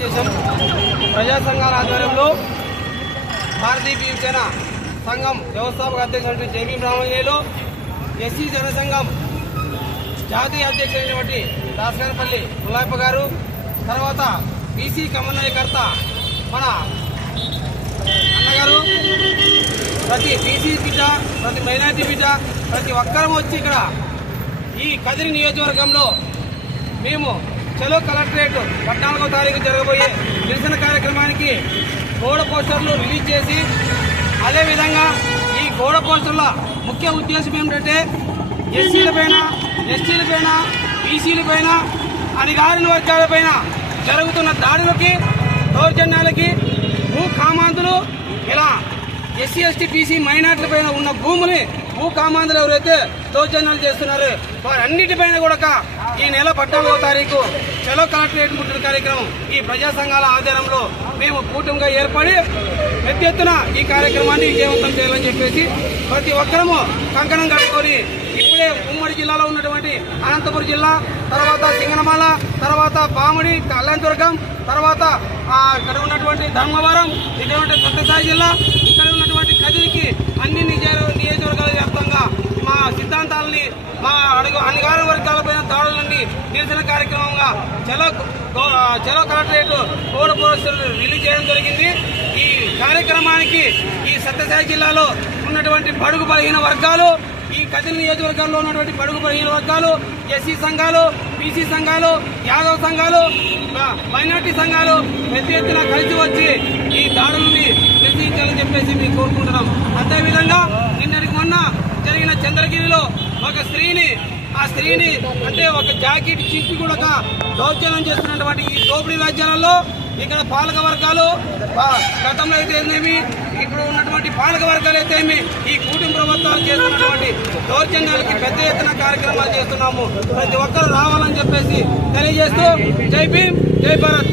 దేశం ప్రజా సంఘాల ఆధ్వర్యంలో భారతీయ భీమసేన సంఘం వ్యవస్థాపక అధ్యక్షుడు జేబీ బ్రాహ్మణేలు ఎస్సీ జనసంఘం జాతీయ అధ్యక్షుడైనటువంటి దాసగారిపల్లి ములాయప్ప గారు తర్వాత బీసీ సమన్వయకర్త మన అన్నగారు ప్రతి బీసీ బిడ్డ ప్రతి మైనార్టీ బిడ్డ ప్రతి ఒక్కరం వచ్చి ఇక్కడ ఈ కదిరి నియోజకవర్గంలో మేము చలో కలెక్టరేట్ పద్నాలుగో తారీఖు జరగబోయే నిరసన కార్యక్రమానికి గోడ పోస్టర్లు రిలీజ్ చేసి అదేవిధంగా ఈ గోడ పోస్టర్ల ముఖ్య ఉద్దేశం ఏమిటంటే ఎస్సీల పైన బీసీలపైన పైన బీసీల పైన అణిగారిన వర్గాల పైన జరుగుతున్న దాడులకి దౌర్జన్యాలకి ఎస్సీ ఎస్టీ బీసీ మైనార్టీల పైన ఉన్న భూముని భూ కామాంధ్రులు ఎవరైతే దౌర్జన్యాలు చేస్తున్నారు వారన్నిటిపైన కూడా ఈ నెల పద్నాలుగో తారీఖు చలో కలెక్టరేట్ ముట్టడి కార్యక్రమం ఈ ప్రజా సంఘాల ఆధ్వర్యంలో మేము కూటమిగా ఏర్పడి పెద్ద ఎత్తున ఈ కార్యక్రమాన్ని విజయవంతం చేయాలని చెప్పేసి ప్రతి ఒక్కరము కంకణం కట్టుకొని ఇప్పుడే ఉమ్మడి జిల్లాలో ఉన్నటువంటి అనంతపురం జిల్లా తర్వాత సింగనమాల తర్వాత పాముడి కళ్యాణదుర్గం తర్వాత ఆ, ఇక్కడ ఉన్నటువంటి ధర్మవరం ఇటువంటి సత్యసాయి జిల్లా అన్ని నిజ- నియోజకవర్గాల వ్యాప్తంగా మా సిద్ధాంతాలని మా అడుగు అధికార వర్గాలపైన దాడులన్నీ నిరసన కార్యక్రమంగా చలో చలో కలెక్టరేట్ కోడ పోస్టులు రిలీజ్ చేయడం జరిగింది. ఈ కార్యక్రమానికి ఈ సత్యసాయి జిల్లాలో ఉన్నటువంటి బడుగు బలహీన వర్గాలు ఈ కదిరి నియోజకవర్గంలో ఉన్నటువంటి బడుగు బలహీన వర్గాలు ఎస్సీ సంఘాలు బీసీ సంఘాలు యాదవ్ సంఘాలు మైనార్టీ సంఘాలు పెద్ద ఎత్తున కలిసి వచ్చి చెప్పేసి మేము కోరుకుంటున్నాం. అదేవిధంగా నిన్నటికి మొన్న జరిగిన చంద్రగిరిలో ఒక స్త్రీని ఆ స్త్రీని అంటే ఒక జాకెట్ చింపి కూడా దౌర్జన్యం చేస్తున్నటువంటి ఈ దోపిడీ రాజ్యాలలో ఇక్కడ పాలక వర్గాలు ఆ, గతంలో అయితే ఏమేమి ఇప్పుడు ఉన్నటువంటి పాలక వర్గాలు అయితే ఏమి ఈ కూటమి ప్రభుత్వాలు చేస్తున్నటువంటి దౌర్జన్యాలకి పెద్ద ఎత్తున కార్యక్రమాలు చేస్తున్నాము. ప్రతి ఒక్కరు రావాలని చెప్పేసి తెలియజేస్తూ జై భీమ్ జై భారత్.